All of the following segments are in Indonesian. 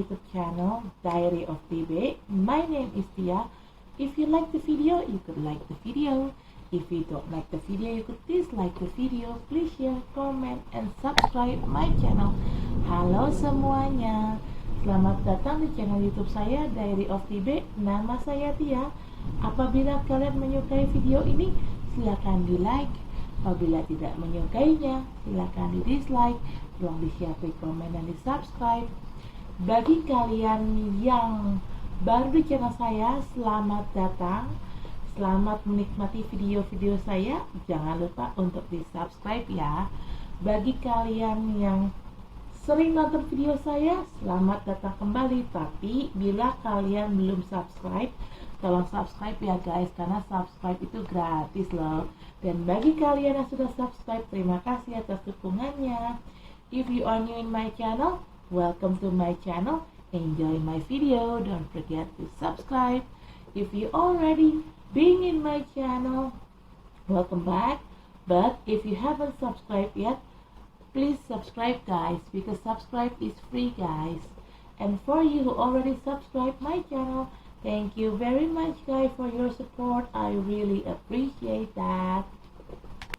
YouTube channel, Diary of TB. My name is Tia. If you like the video, you could like the video. If you don't like the video, you could dislike the video. Please share, comment, and subscribe my channel. Halo semuanya, selamat datang di channel YouTube saya, Diary of TB. Nama saya Tia. Apabila kalian menyukai video ini, silakan di like. Apabila tidak menyukainya, silakan di dislike. Tolong di-share, komen, dan di-subscribe. Bagi kalian yang baru di channel saya, selamat datang. Selamat menikmati video-video saya. Jangan lupa untuk di-subscribe ya. Bagi kalian yang sering nonton video saya, selamat datang kembali. Tapi bila kalian belum subscribe, tolong subscribe ya guys, karena subscribe itu gratis loh. Dan bagi kalian yang sudah subscribe, terima kasih atas dukungannya. If you are new in my channel, welcome to my channel. Enjoy my video. Don't forget to subscribe. If you already been in my channel, welcome back. But if you haven't subscribed yet, please subscribe guys, because subscribe is free guys. And for you who already subscribed my channel, thank you very much guys for your support. I really appreciate that.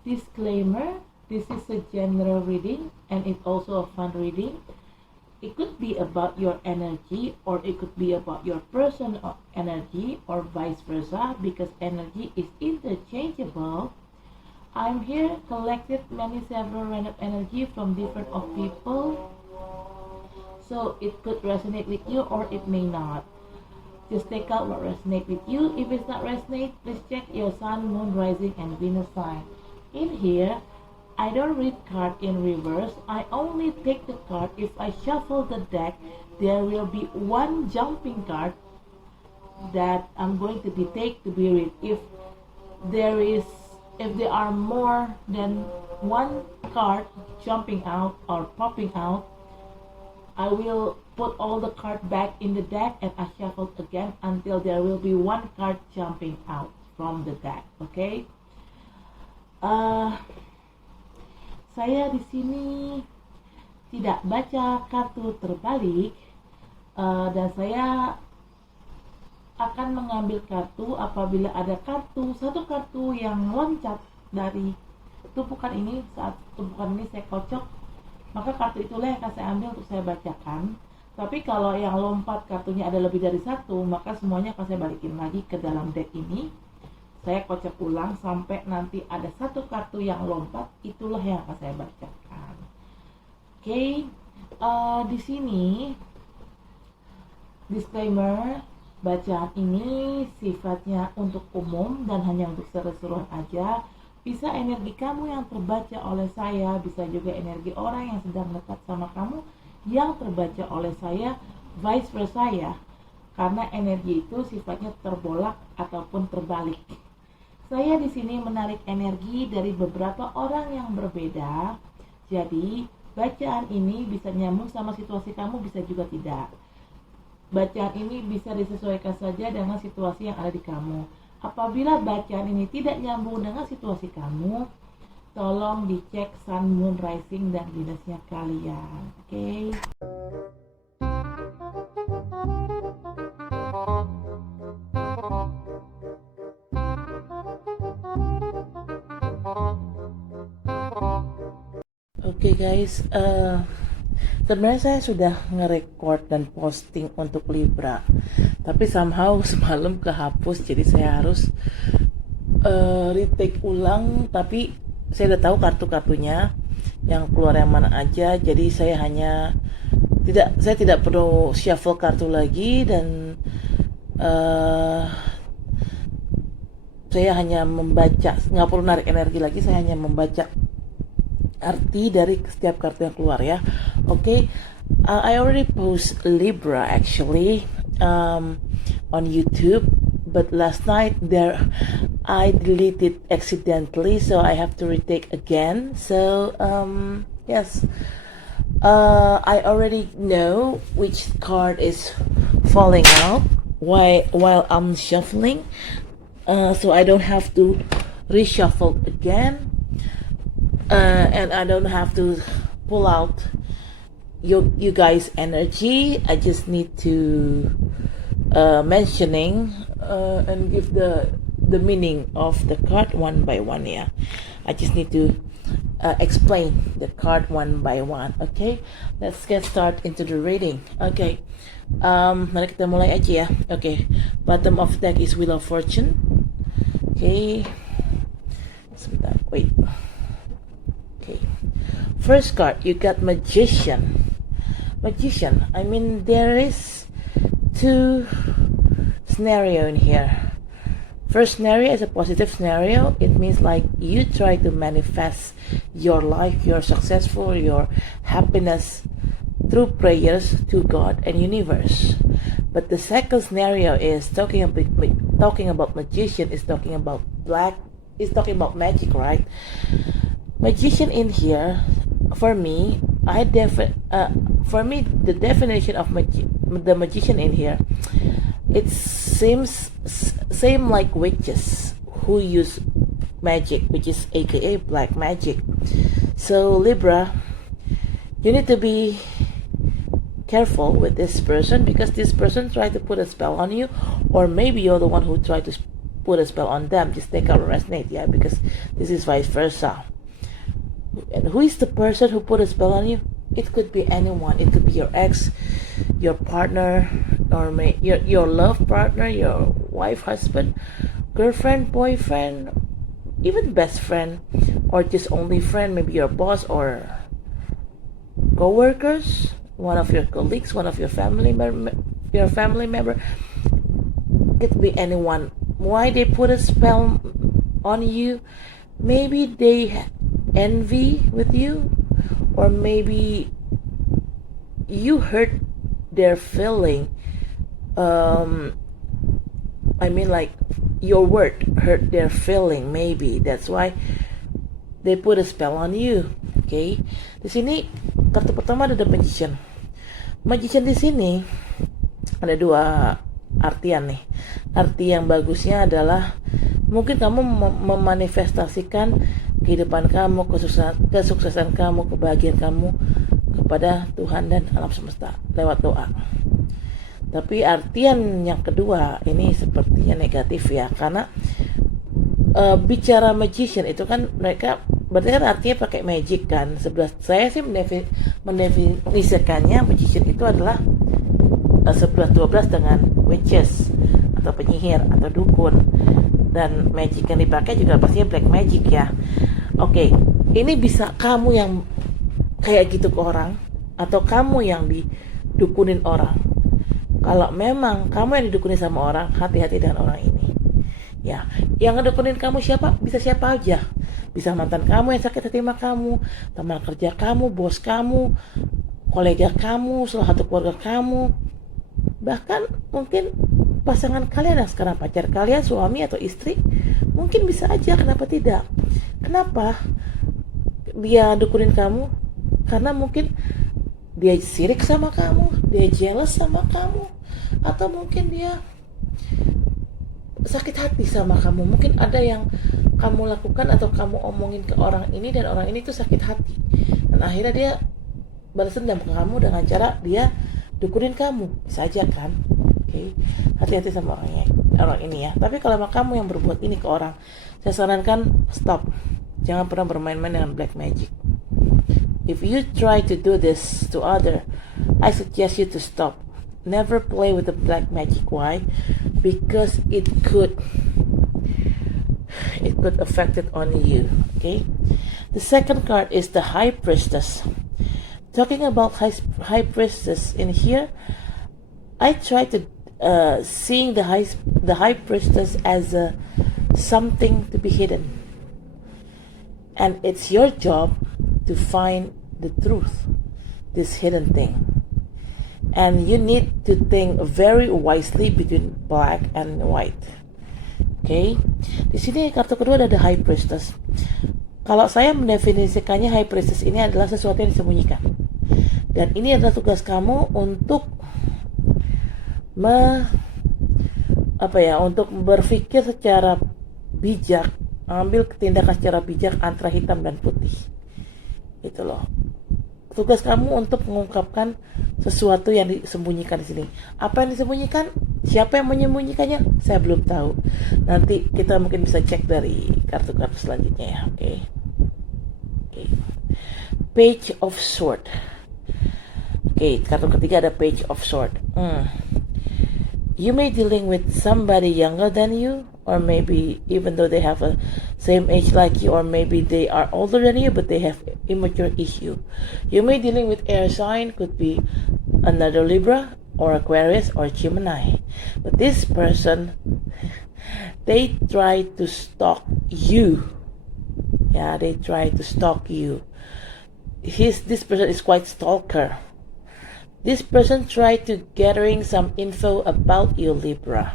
Disclaimer, this is a general reading and it's also a fun reading. It could be about your energy, or it could be about your personal energy, or vice versa, because energy is interchangeable. I'm here collected several random energy from different of people, so it could resonate with you or it may not. Just take out what resonates with you. If it's not resonate, please check your sun, moon, rising, and Venus sign. In here, I don't read card in reverse. I only take the card. If I shuffle the deck, there will be one jumping card that I'm going to be take to be read. If there are more than one card jumping out or popping out, I will put all the card back in the deck and I shuffle again until there will be one card jumping out from the deck. Okay? Saya di sini tidak baca kartu terbalik, dan saya akan mengambil kartu apabila ada satu kartu yang loncat dari tumpukan ini. Saat tumpukan ini saya kocok, maka kartu itulah yang akan saya ambil untuk saya bacakan. Tapi kalau yang lompat kartunya ada lebih dari satu, maka semuanya akan saya balikin lagi ke dalam deck ini. Saya kocok ulang sampai nanti ada satu kartu yang lompat, itulah yang akan saya bacakan. Oke, di sini disclaimer, bacaan ini sifatnya untuk umum dan hanya untuk seru-seruan aja. Bisa energi kamu yang terbaca oleh saya, bisa juga energi orang yang sedang dekat sama kamu yang terbaca oleh saya, vice versa ya. Karena energi itu sifatnya terbolak ataupun terbalik. Saya di sini menarik energi dari beberapa orang yang berbeda. Jadi, bacaan ini bisa nyambung sama situasi kamu, bisa juga tidak. Bacaan ini bisa disesuaikan saja dengan situasi yang ada di kamu. Apabila bacaan ini tidak nyambung dengan situasi kamu, tolong dicek sun, moon, rising, dan Venusnya kalian. Oke? Oke guys, sebenarnya saya sudah nge-record dan posting untuk Libra, tapi somehow semalam kehapus, jadi saya harus retake ulang. Tapi saya udah tahu kartu-kartunya yang keluar yang mana aja, jadi saya tidak perlu shuffle kartu lagi, dan saya hanya membaca, nggak perlu narik energi lagi, saya hanya membaca arti dari setiap kartu yang keluar ya. Okay, I already post Libra actually on YouTube, but last night I deleted accidentally, so I have to retake again. So yes, I already know which card is falling out while I'm shuffling, so I don't have to reshuffle again. And I don't have to pull out you guys energy. I just need to mentioning and give the meaning of the card one by one. Yeah, I just need to explain the card one by one. Okay, let's get started into the reading. Okay, mari kita mulai aja ya. Okay, bottom of deck is Wheel of Fortune. Okay, sebentar, wait. Okay, first card you got Magician. Magician, I mean there is two scenario in here. First scenario is a positive scenario. It means like you try to manifest your life, your successful, your happiness through prayers to God and universe. But the second scenario is talking about magician, is talking about magic, right? Magician in here, for me, the definition of the magician in here, it seems same like witches who use magic, which is aka black magic. So Libra, you need to be careful with this person, because this person tried to put a spell on you, or maybe you're the one who tried to put a spell on them. Just take out and resonate, yeah, because this is vice versa. And who is the person who put a spell on you? It could be anyone. It could be your ex, your partner, or your love partner, your wife, husband, girlfriend, boyfriend, even best friend, or just only friend, maybe your boss or co-workers, one of your colleagues, one of your family member. It could be anyone. Why they put a spell on you? Maybe they envy with you, or maybe you hurt their feeling. I mean like your word hurt their feeling, maybe that's why they put a spell on you. Okay, di sini kartu pertama ada The Magician. Magician di sini ada dua artian nih. Arti yang bagusnya adalah mungkin kamu memanifestasikan kehidupan kamu, kesuksesan kamu, kebahagiaan kamu kepada Tuhan dan alam semesta lewat doa. Tapi artian yang kedua ini sepertinya negatif ya, karena bicara magician itu kan mereka berarti kan artinya pakai magic kan. Saya sih mendefinisikannya magician itu adalah 11-12 dengan witches atau penyihir atau dukun, dan magic yang dipakai juga pastinya black magic ya. Oke, ini bisa kamu yang kayak gitu ke orang, atau kamu yang didukunin orang. Kalau memang kamu yang didukunin sama orang, hati-hati dengan orang ini ya. Yang ngedukunin kamu siapa? Bisa siapa aja. Bisa mantan kamu yang sakit hati sama kamu, teman kerja kamu, bos kamu, kolega kamu, salah satu keluarga kamu, bahkan mungkin pasangan kalian yang sekarang pacar kalian, suami atau istri, mungkin bisa aja. Kenapa tidak? Kenapa dia dukunin kamu? Karena mungkin dia sirik sama kamu, dia jealous sama kamu, atau mungkin dia sakit hati sama kamu. Mungkin ada yang kamu lakukan atau kamu omongin ke orang ini, dan orang ini tuh sakit hati, dan akhirnya dia balas dendam ke kamu dengan cara dia dukunin kamu. Bisa aja kan? Okay. Hati-hati sama orang ini ya. Tapi kalau kamu yang berbuat ini ke orang, saya sarankan stop. Jangan pernah bermain-main dengan black magic. If you try to do this to other, I suggest you to stop. Never play with the black magic. Why? Because it could affect it on you. Okay. The second card is the High Priestess. Talking about high priestess in here, I try to seeing the high priestess as something to be hidden, and it's your job to find the truth, this hidden thing, and you need to think very wisely between black and white. Okay, di sini kartu kedua ada the High Priestess. Kalau saya mendefinisikannya, High Priestess ini adalah sesuatu yang disembunyikan, dan ini adalah tugas kamu untuk untuk berpikir secara bijak, ambil tindakan secara bijak antara hitam dan putih. Itu loh. tugas kamu untuk mengungkapkan sesuatu yang disembunyikan di sini. Apa yang disembunyikan? Siapa yang menyembunyikannya? Saya belum tahu. Nanti kita mungkin bisa cek dari kartu-kartu selanjutnya ya. Oke. Page of Sword. Oke, kartu ketiga ada Page of Sword. You may dealing with somebody younger than you, or maybe even though they have a same age like you, or maybe they are older than you but they have immature issue. You may dealing with air sign, could be another Libra or Aquarius or Gemini. But this person, they try to stalk you. Yeah, they try to stalk you. This person is quite stalker. This person tried to gathering some info about you, Libra.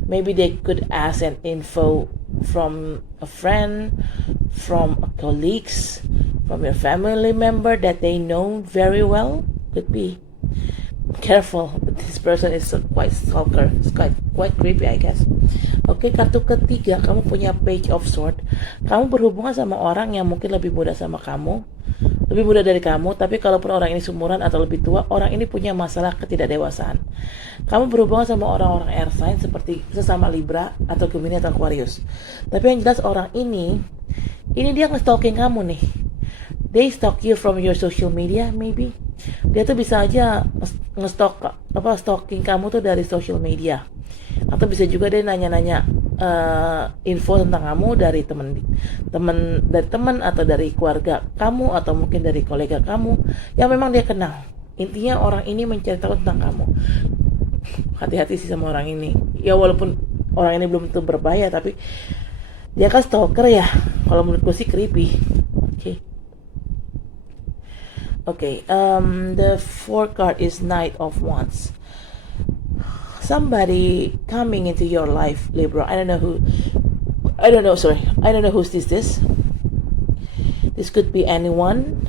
Maybe they could ask an info from a friend, from colleagues, from your family member that they know very well. Could be. Careful, this person is quite stalker. It's quite creepy, I guess. Oke, kartu ketiga, kamu punya Page of Sword. Kamu berhubungan sama orang yang mungkin lebih muda sama kamu, lebih muda dari kamu, tapi kalaupun orang ini seumuran atau lebih tua, orang ini punya masalah ketidakdewasaan. Kamu berhubungan sama orang-orang air sign seperti sesama Libra atau Gemini atau Aquarius. Tapi yang jelas orang ini dia nge-stalking kamu nih. They stalk you from your social media maybe. Dia tuh bisa aja stalking kamu tuh dari social media. Atau bisa juga dia nanya-nanya info tentang kamu dari teman atau dari keluarga kamu atau mungkin dari kolega kamu yang memang dia kenal. Intinya orang ini mencari tahu tentang kamu. Hati-hati sih sama orang ini. Ya walaupun orang ini belum tentu berbahaya, tapi dia kan stalker ya. Kalau menurutku sih creepy. Okay, the fourth card is Knight of Wands. Somebody coming into your life, Libra. I don't know who's this. This could be anyone.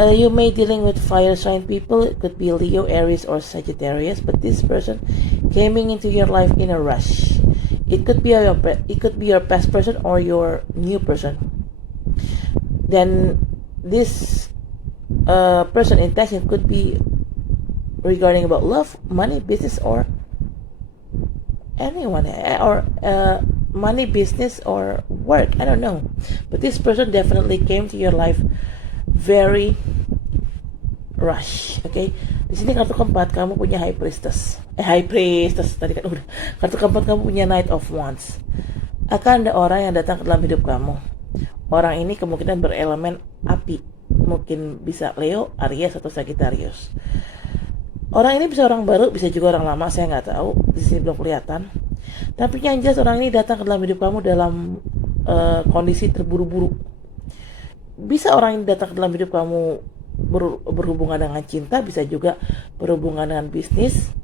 You may dealing with fire sign people. It could be Leo, Aries, or Sagittarius. But this person coming into your life in a rush. It could be your past person or your new person. Then this person intention could be regarding about love, money, business, or anyone, or money, business, or work. I don't know, but this person definitely came to your life very rush. Okay, di sini kartu keempat kamu punya High Priestess. Tadi kan udah. Kartu keempat kamu punya Knight of Wands. Akan ada orang yang datang ke dalam hidup kamu. Orang ini kemungkinan berelemen api. Mungkin bisa Leo, Aries, atau Sagittarius. Orang ini bisa orang baru, bisa juga orang lama, saya nggak tahu. Di sini belum kelihatan. Tapi yang jelas orang ini datang ke dalam hidup kamu dalam kondisi terburu-buru. Bisa orang ini datang ke dalam hidup kamu berhubungan dengan cinta, bisa juga berhubungan dengan bisnis,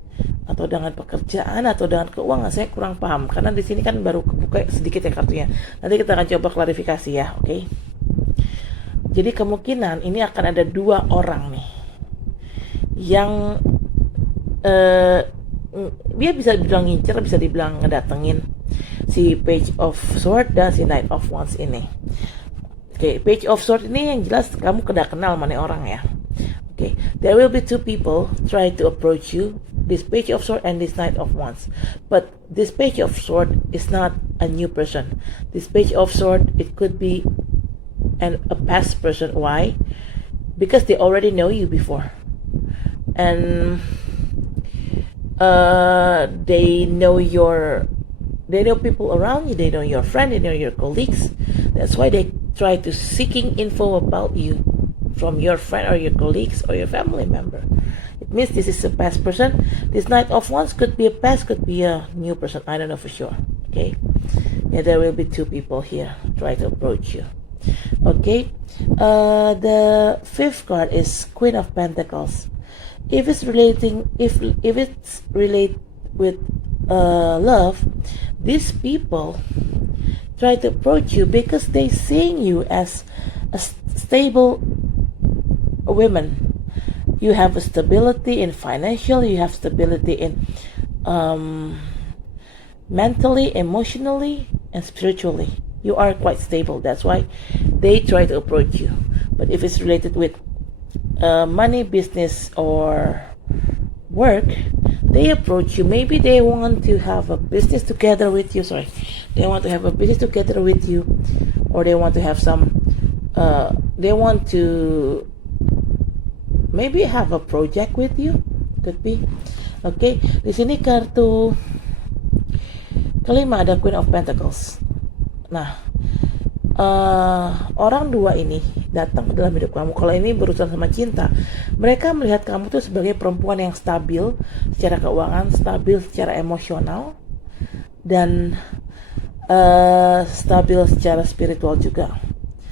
atau dengan pekerjaan, atau dengan keuangan. Saya kurang paham karena di sini kan baru kebuka sedikit ya kartunya. Nanti kita akan coba klarifikasi ya, oke? Jadi kemungkinan ini akan ada dua orang nih yang dia bisa dibilang ngincer, bisa dibilang ngedatengin si Page of Sword dan si Knight of Wands ini. Oke, Page of Sword ini yang jelas kamu kena kenal mana orang ya. Oke, there will be two people try to approach you, this Page of Sword and this Knight of Wands. But this Page of Sword is not a new person. This Page of Sword, it could be a past person. Why? Because they already know you before, and they know people around you. They know your friend. They know your colleagues. That's why they try to seeking info about you from your friend or your colleagues or your family member. It means this is a past person. This Knight of Wands could be a past, could be a new person. I don't know for sure. Okay, yeah, there will be two people here try to approach you. Okay, the fifth card is Queen of Pentacles. If it's related with love, these people try to approach you because they seeing you as a stable woman. You have a stability in financial. You have stability in mentally, emotionally, and spiritually. You are quite stable. That's why they try to approach you. But if it's related with money, business, or work, they approach you. Maybe they want to have a business together with you. They want to have a business together with you, or they want to have they want to maybe have a project with you. Could be. Oke, di sini kartu kelima ada Queen of Pentacles. Nah, orang dua ini datang ke dalam hidup kamu. Kalau ini berurusan sama cinta, mereka melihat kamu tuh sebagai perempuan yang stabil secara keuangan, stabil secara emosional, dan stabil secara spiritual juga.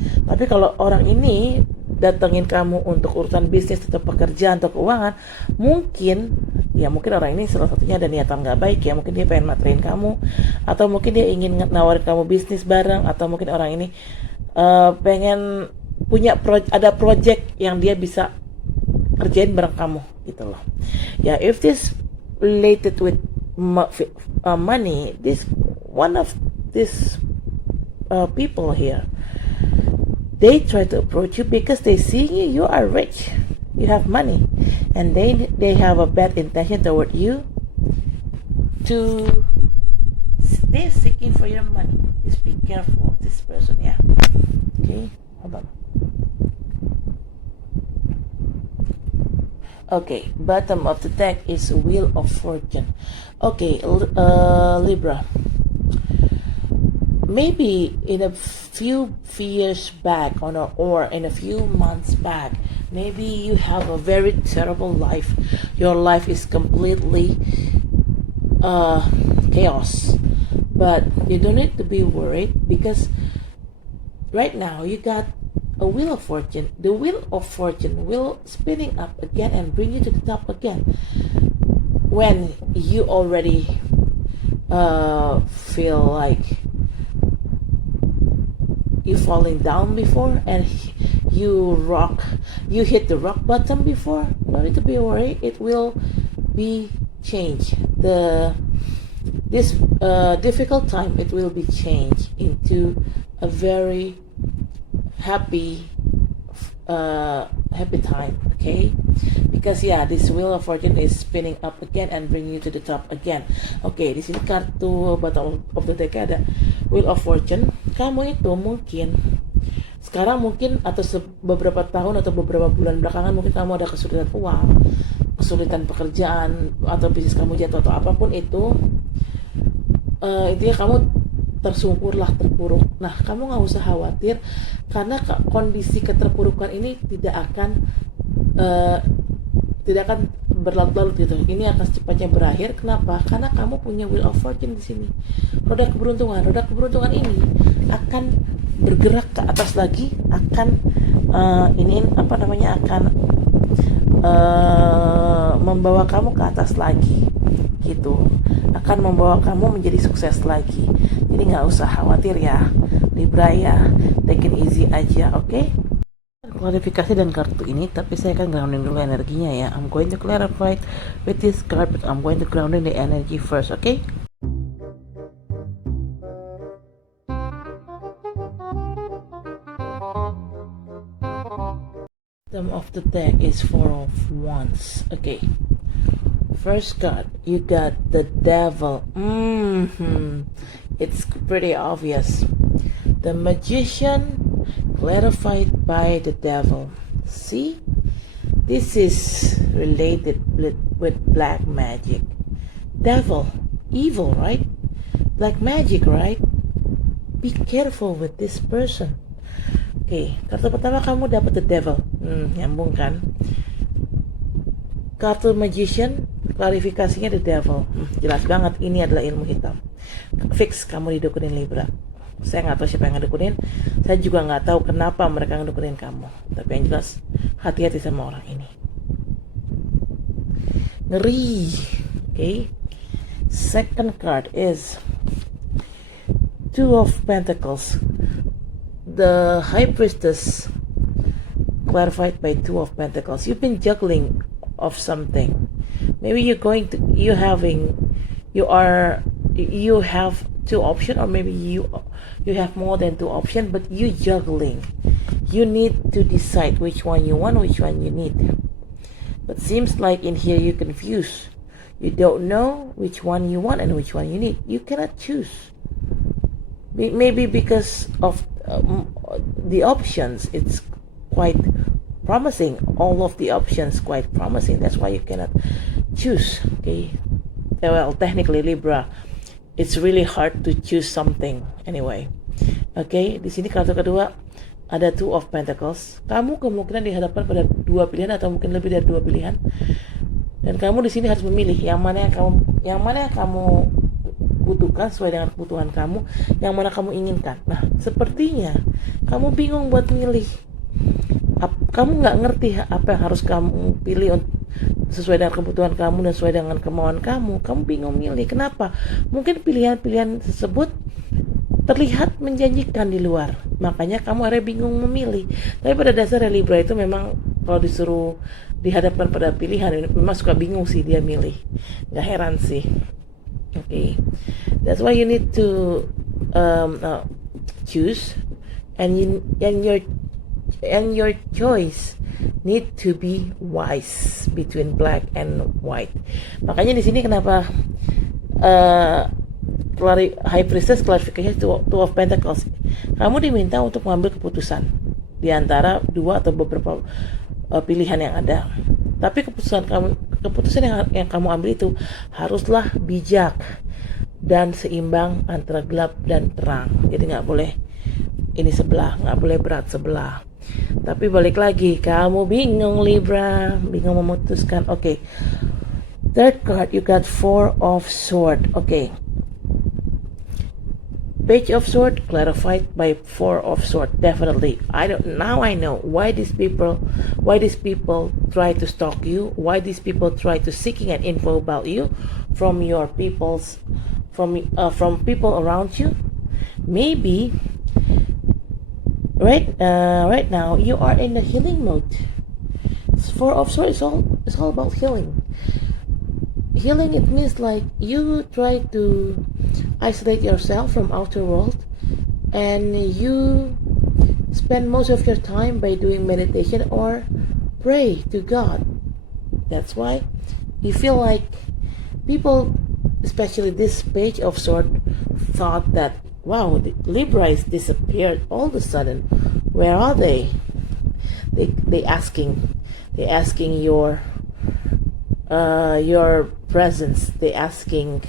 Tapi kalau orang ini datengin kamu untuk urusan bisnis atau pekerjaan atau keuangan, mungkin orang ini salah satunya ada niatan gak baik ya. Mungkin dia pengen materin kamu, atau mungkin dia ingin nawarin kamu bisnis bareng, atau mungkin orang ini pengen punya ada project yang dia bisa kerjain bareng kamu gitu loh ya. If this related with money, this one of these people here, they try to approach you because they see you are rich, you have money, and they have a bad intention toward you. They're seeking for your money. Just be careful of this person, yeah. Okay, hold on. Okay, bottom of the deck is Wheel of Fortune. Okay, Libra. Maybe in a few years back, or in a few months back, maybe you have a very terrible life. Your life is completely chaos. But you don't need to be worried, because right now you got a Wheel of Fortune. The Wheel of Fortune will spinning up again and bring you to the top again. When you already feel like you falling down before, and you hit the rock bottom before, no need to be worried. It will be changed. This difficult time, it will be changed into a very happy time, okay? Because this Wheel of Fortune is spinning up again and bringing you to the top again. Okay, di sini kartu bottom of the deck ada Wheel of Fortune. Kamu itu mungkin sekarang atau beberapa tahun atau beberapa bulan belakangan, mungkin kamu ada kesulitan uang, kesulitan pekerjaan, atau bisnis kamu jatuh atau apapun itu. Intinya kamu tersungkurlah, terpuruk. Nah, kamu nggak usah khawatir, karena kondisi keterpurukan ini tidak akan berlarut-larut gitu. Ini akan secepatnya berakhir. Kenapa? Karena kamu punya Wheel of Fortune di sini. Roda keberuntungan. Roda keberuntungan ini akan bergerak ke atas lagi, akan akan membawa kamu ke atas lagi gitu, akan membawa kamu menjadi sukses lagi. Jadi nggak usah khawatir ya Libra ya, take it easy aja, oke? Klarifikasi dan kartu ini, tapi saya akan grounding dulu energinya ya. I'm going to clarify with this card, but I'm going to grounding the energy first, okay? Bottom of the deck is Four of Wands. Okay. First card, you got the Devil. It's pretty obvious. The Magician clarified by the Devil. See? This is related with black magic. Devil, evil, right? Black magic, right? Be careful with this person. Okay, kartu pertama kamu dapat the Devil. Nyambung kan? Kartu Magician, klarifikasinya the Devil. Jelas banget ini adalah ilmu hitam. Fix kamu didukunin Libra. Saya nggak tahu siapa yang ngedukunin. Saya juga nggak tahu kenapa mereka ngedukunin kamu. Tapi yang jelas, hati-hati sama orang ini. Ngeri. Okay. Second card is Two of Pentacles. The High Priestess clarified by Two of Pentacles. You've been juggling of something. Maybe you have two options, or maybe you have more than two options, but you juggling. You need to decide which one you want, which one you need. But seems like in here you're confused. You don't know which one you want and which one you need. You cannot choose. Maybe because of the options, it's quite promising. All of the options quite promising. That's why you cannot choose. Okay. Well, technically Libra, it's really hard to choose something anyway. Okay, di sini kartu kedua ada Two of Pentacles. Kamu kemungkinan dihadapkan pada dua pilihan atau mungkin lebih dari dua pilihan. Dan kamu di sini harus memilih yang mana yang kamu butuhkan sesuai dengan kebutuhan kamu, yang mana kamu inginkan. Nah, sepertinya kamu bingung buat milih. Kamu nggak ngerti apa yang harus kamu pilih sesuai dengan kebutuhan kamu dan sesuai dengan kemauan kamu. Kamu bingung milih. Kenapa? Mungkin pilihan-pilihan tersebut terlihat menjanjikan di luar, makanya kamu akhirnya bingung memilih. Tapi pada dasarnya Libra itu memang kalau disuruh dihadapkan pada pilihan memang suka bingung sih dia milih. Gak heran sih. Okay, that's why you need to choose, and your choice need to be wise between black and white. Makanya di sini kenapa High Priestess klarifikasinya Two of Pentacles. Kamu diminta untuk mengambil keputusan di antara dua atau beberapa pilihan yang ada. Tapi keputusan yang kamu ambil itu haruslah bijak dan seimbang antara gelap dan terang. Jadi nggak boleh ini sebelah, nggak boleh berat sebelah. Tapi balik lagi, kamu bingung Libra, bingung memutuskan. Okay. Third card, you got Four of Swords. Okay. Page of Swords clarified by Four of Swords. Definitely. Now I know why these people try to stalk you, why these people try to seeking an info about you from people around you. Maybe right now you are in the healing mode. Four of Swords is all about healing. Healing, it means like you try to isolate yourself from outer world, and you spend most of your time by doing meditation or pray to God. That's why you feel like people, especially this Page of Swords, thought that, wow, the Libra is disappeared all of a sudden. Where are they? They asking your presence. They asking,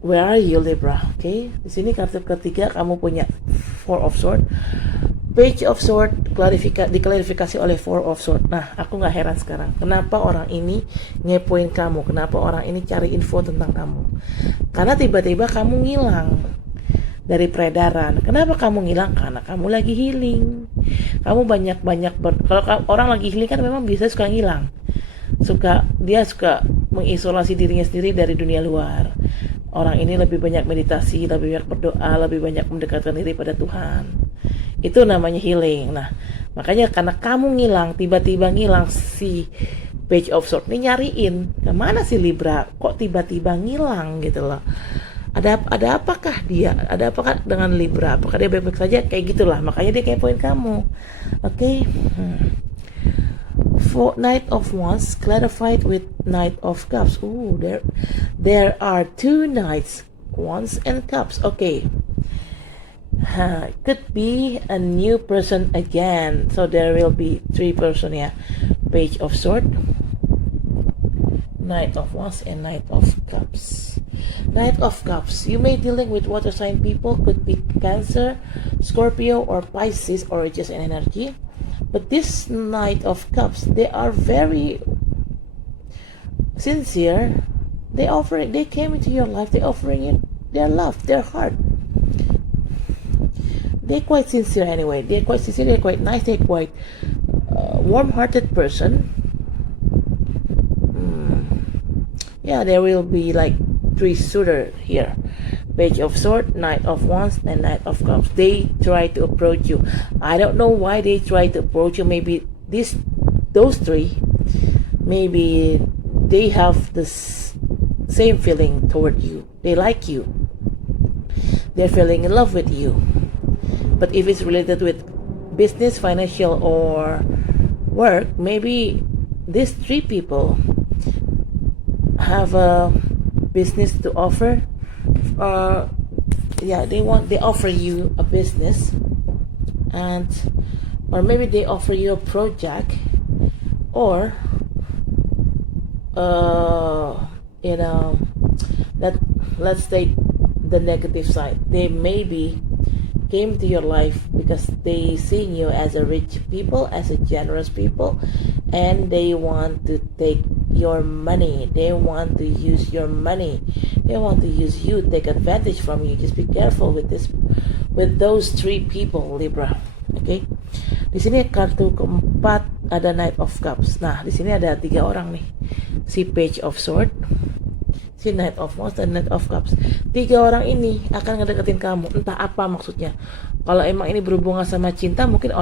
where are you, Libra? Okay, di sini kartu ketiga kamu punya Four of Swords. Page of Swords diklarifikasi oleh Four of Swords. Nah, aku nggak heran sekarang. Kenapa orang ini ngepoin kamu? Kenapa orang ini cari info tentang kamu? Karena tiba-tiba kamu ngilang dari peredaran. Kenapa kamu ngilang? Karena kamu lagi healing. Kamu kalau orang lagi healing kan memang bisa suka ngilang. Dia suka mengisolasi dirinya sendiri dari dunia luar. Orang ini lebih banyak meditasi, lebih banyak berdoa, lebih banyak mendekatkan diri pada Tuhan. Itu namanya healing. Nah, makanya karena kamu ngilang, tiba-tiba ngilang, si Page of Swords ini nyariin, kemana si Libra? Kok tiba-tiba ngilang gitu loh. Ada apakah dia? Ada apakah dengan Libra? Apakah dia baik-baik saja? Kayak gitulah. Makanya dia kepoin kamu. Oke. For Knight of Wands clarified with Knight of Cups. Ooh, there are two Knights, Wands and Cups. Okay. Could be a new person again. So there will be three person here. Page of Swords, Knight of Wands, and Knight of Cups. Knight of Cups. You may dealing with water sign people. Could be Cancer, Scorpio, or Pisces, or just an energy. But this Knight of Cups, they are very sincere. They came into your life. They offering you their love, their heart. They're quite sincere anyway. They're quite sincere. They're quite nice. They're quite warm-hearted person. Yeah, there will be like three suitor here. Page of Swords, Knight of Wands, and Knight of Cups. They try to approach you. I don't know why they try to approach you. Maybe those three, maybe they have the same feeling toward you. They like you. They're falling in love with you. But if it's related with business, financial, or work, maybe these three people have a business to offer. They offer you a business, and or maybe they offer you a project, or that, let's take the negative side. They maybe came to your life because they seeing you as a rich people, as a generous people, and they want to take your money. They want to use your money. They want to use you, take advantage from you. Just be careful with those three people, Libra. Okay? Di sini kartu keempat ada Knight of Cups. Nah, di sini ada 3 orang nih. Si Page of Swords, si Knight of Wands, dan Knight of Cups. 3 orang ini akan ngedeketin kamu. Entah apa maksudnya. Kalau emang ini berhubungan sama cinta, mungkin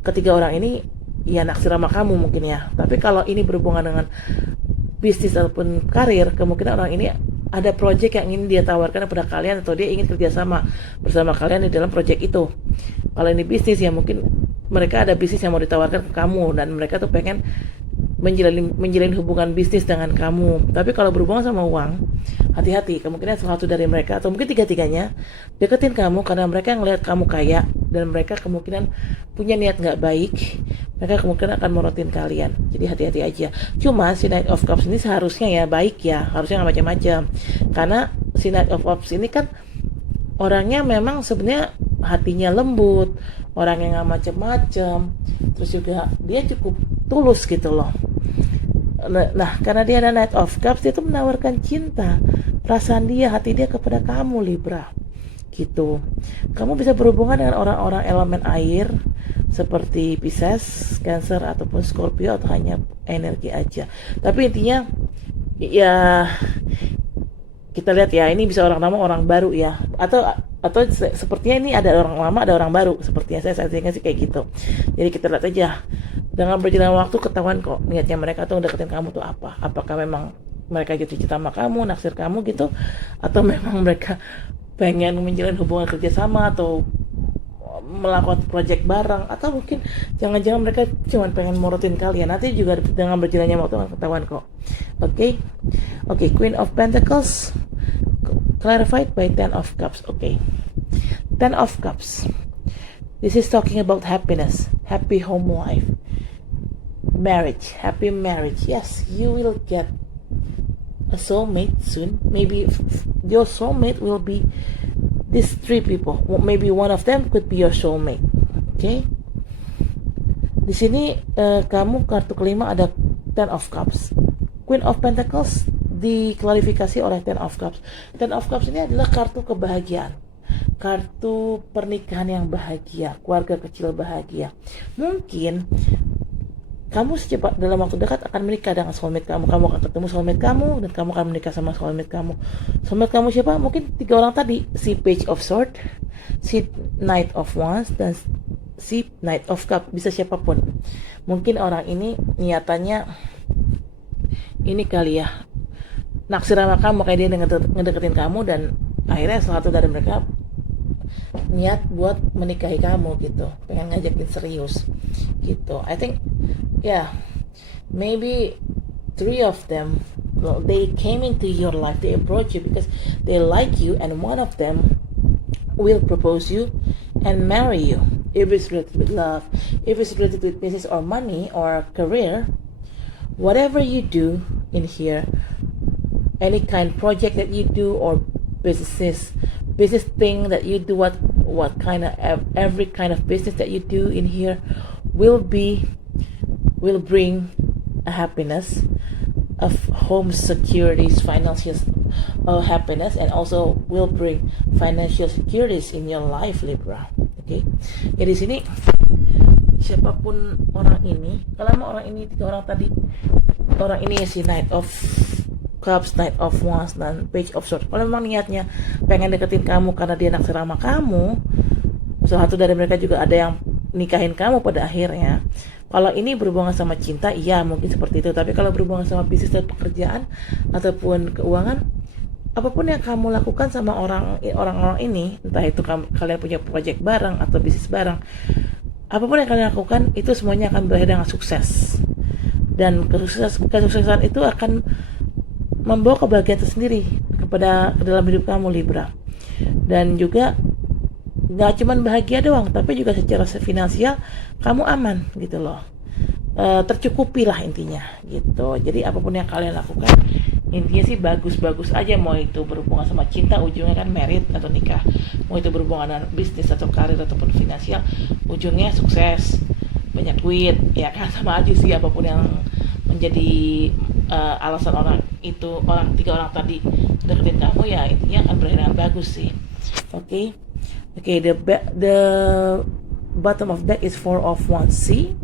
ketiga orang ini ya naksir sama kamu mungkin ya. Tapi kalau ini berhubungan dengan bisnis ataupun karir, kemungkinan orang ini ada project yang ingin dia tawarkan kepada kalian, atau dia ingin kerjasama bersama kalian di dalam project itu. Kalau ini bisnis ya mungkin mereka ada bisnis yang mau ditawarkan ke kamu, dan mereka tuh pengen menjalin hubungan bisnis dengan kamu. Tapi kalau berhubungan sama uang, hati-hati, kemungkinan salah satu dari mereka atau mungkin tiga-tiganya deketin kamu karena mereka ngelihat kamu kaya, dan mereka kemungkinan punya niat nggak baik. Mereka kemungkinan akan morotin kalian. Jadi hati-hati aja. Cuma si Knight of Cups ini seharusnya ya baik ya, harusnya nggak macam-macam. Karena si Knight of Cups ini kan orangnya memang sebenarnya hatinya lembut, orang yang nggak macam-macam, terus juga dia cukup tulus gitu loh. Nah, karena dia ada Knight of Cups, dia tuh menawarkan cinta, perasaan dia, hati dia kepada kamu, Libra. Gitu. Kamu bisa berhubungan dengan orang-orang elemen air seperti Pisces, Cancer, ataupun Scorpio, atau hanya energi aja. Tapi intinya ya kita lihat ya, ini bisa orang lama, orang baru ya, atau sepertinya ini ada orang lama, ada orang baru, sepertinya saya sih kayak gitu. Jadi kita lihat aja, dengan berjalan waktu ketahuan kok niatnya mereka tuh deketin kamu tuh apa. Apakah memang mereka jatuh cinta sama kamu, naksir kamu gitu, atau memang mereka pengen menjalin hubungan kerjasama atau melakukan project bareng, atau mungkin jangan-jangan mereka cuma pengen morotin kalian. Nanti juga dengan berjalannya waktu akan ketahuan kok. Oke, Queen of Pentacles clarified by Ten of Cups. Ten of Cups, this is talking about happiness, happy home life, marriage, happy marriage. Yes, you will get a soulmate soon. Maybe your soulmate will be these three people. Maybe one of them could be your soulmate. Okay? Di sini kamu kartu kelima ada Ten of Cups. Queen of Pentacles diklarifikasi oleh Ten of Cups. Ten of Cups ini adalah kartu kebahagiaan, kartu pernikahan yang bahagia, keluarga kecil bahagia. Mungkin kamu secepat dalam waktu dekat akan menikah dengan soulmate kamu. Kamu akan ketemu soulmate kamu, dan kamu akan menikah sama soulmate kamu. Soulmate kamu siapa? Mungkin 3 orang tadi, si Page of Swords, si Knight of Wands, dan si Knight of Cups. Bisa siapapun. Mungkin orang ini niatannya ini kali ya, naksir sama kamu, kayak dia ngedeketin kamu, dan akhirnya salah satu dari mereka niat buat menikahi kamu gitu, pengen ngajakin serius gitu. I think maybe 3 of them, they came into your life, they approach you because they like you, and one of them will propose you and marry you. If it's related with love, if it's related with business or money or career, whatever you do in here, any kind of project that you do, or business thing that you do, what kind of every kind of business that you do in here will bring a happiness of home securities, financial happiness, and also will bring financial securities in your life, Libra. Okay, jadi di sini siapapun orang ini, kalau orang ini 3 orang tadi, orang ini si Knight of Cups, Knight of Wands, dan Page of Swords. Kalau memang niatnya pengen deketin kamu karena dia naksir sama kamu, salah satu dari mereka juga ada yang nikahin kamu pada akhirnya. Kalau ini berhubungan sama cinta, iya mungkin seperti itu. Tapi kalau berhubungan sama bisnis dan pekerjaan ataupun keuangan, apapun yang kamu lakukan sama orang-orang ini, entah itu kalian punya project bareng atau bisnis bareng, apapun yang kalian lakukan itu semuanya akan berakhir dengan sukses. Dan kesuksesan itu akan membawa kebahagiaan tersendiri ke dalam hidup kamu, Libra. Dan juga nggak cuma bahagia doang, tapi juga secara finansial kamu aman gitu loh. Tercukupi lah intinya gitu. Jadi apapun yang kalian lakukan intinya sih bagus-bagus aja, mau itu berhubungan sama cinta ujungnya kan married atau nikah, mau itu berhubungan dengan bisnis atau karir ataupun finansial ujungnya sukses, banyak duit, ya kan, sama aja sih apapun yang menjadi alasan tiga orang tadi deketin kamu, ya intinya akan berakhir dengan bagus sih. Oke. The bottom of deck is Four of Wands. See,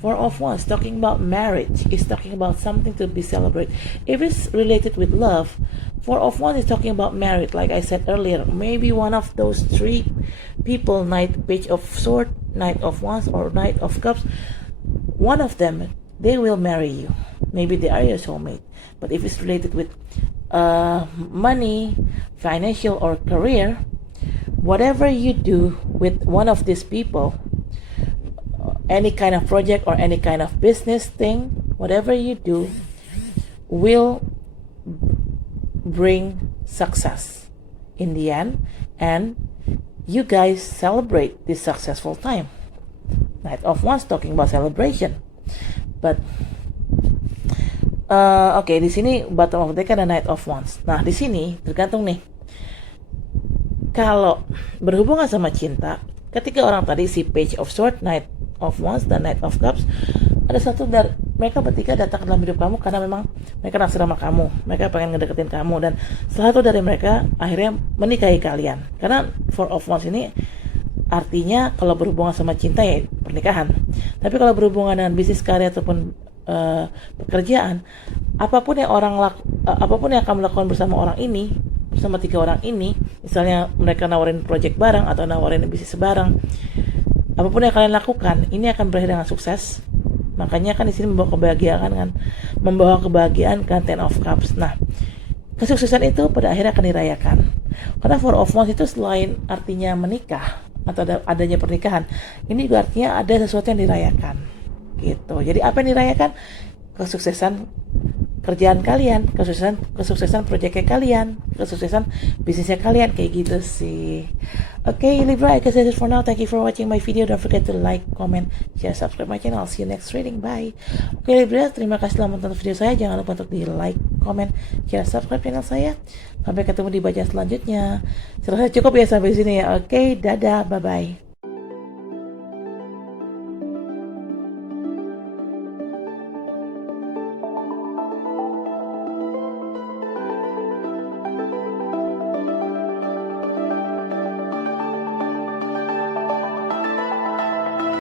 Four of Wands talking about marriage, is talking about something to be celebrated. If it's related with love, Four of Wands is talking about marriage. Like I said earlier, maybe one of those three people, Page of Swords, Knight of Wands, or Knight of Cups, one of them, they will marry you. Maybe they are your soulmate. But if it's related with money, financial, or career, whatever you do with one of these people, any kind of project or any kind of business thing, whatever you do will bring success in the end, and you guys celebrate this successful time. Knight of Wands talking about celebration, but di sini bottom of deck ada Knight of Wands. Nah, di sini tergantung nih. Kalau berhubungan sama cinta, ketika orang tadi si Page of Swords, Knight of Wands, dan Knight of Cups, ada satu dari mereka bertiga datang ke dalam hidup kamu karena memang mereka naksir sama kamu, mereka pengen ngedeketin kamu, dan salah satu dari mereka akhirnya menikahi kalian. Karena Four of Wands ini artinya kalau berhubungan sama cinta ya pernikahan. Tapi kalau berhubungan dengan bisnis, karya, ataupun pekerjaan, apapun yang kamu lakukan bersama orang ini, bersama tiga orang ini, misalnya mereka nawarin project bareng atau nawarin bisnis bareng, apapun yang kalian lakukan ini akan berakhir dengan sukses. Makanya kan di sini membawa kebahagiaan kan Ten of Cups. Nah, kesuksesan itu pada akhirnya akan dirayakan. Karena Four of Wands itu selain artinya menikah atau adanya pernikahan, ini juga artinya ada sesuatu yang dirayakan gitu. Jadi apa yang dirayakan? Kesuksesan kerjaan kalian, kesuksesan proyeknya kalian, kesuksesan bisnisnya kalian, kayak gitu sih. Okay, Libra, I guess that's it for now. Thank you for watching my video. Don't forget to like, comment, share, subscribe my channel. I'll see you next reading. Bye. Okay, Libra, terima kasih telah menonton video saya. Jangan lupa untuk di like, comment, share, subscribe channel saya. Sampai ketemu di bacaan selanjutnya. Saya rasa cukup ya sampai sini ya. Okay, dadah, bye bye.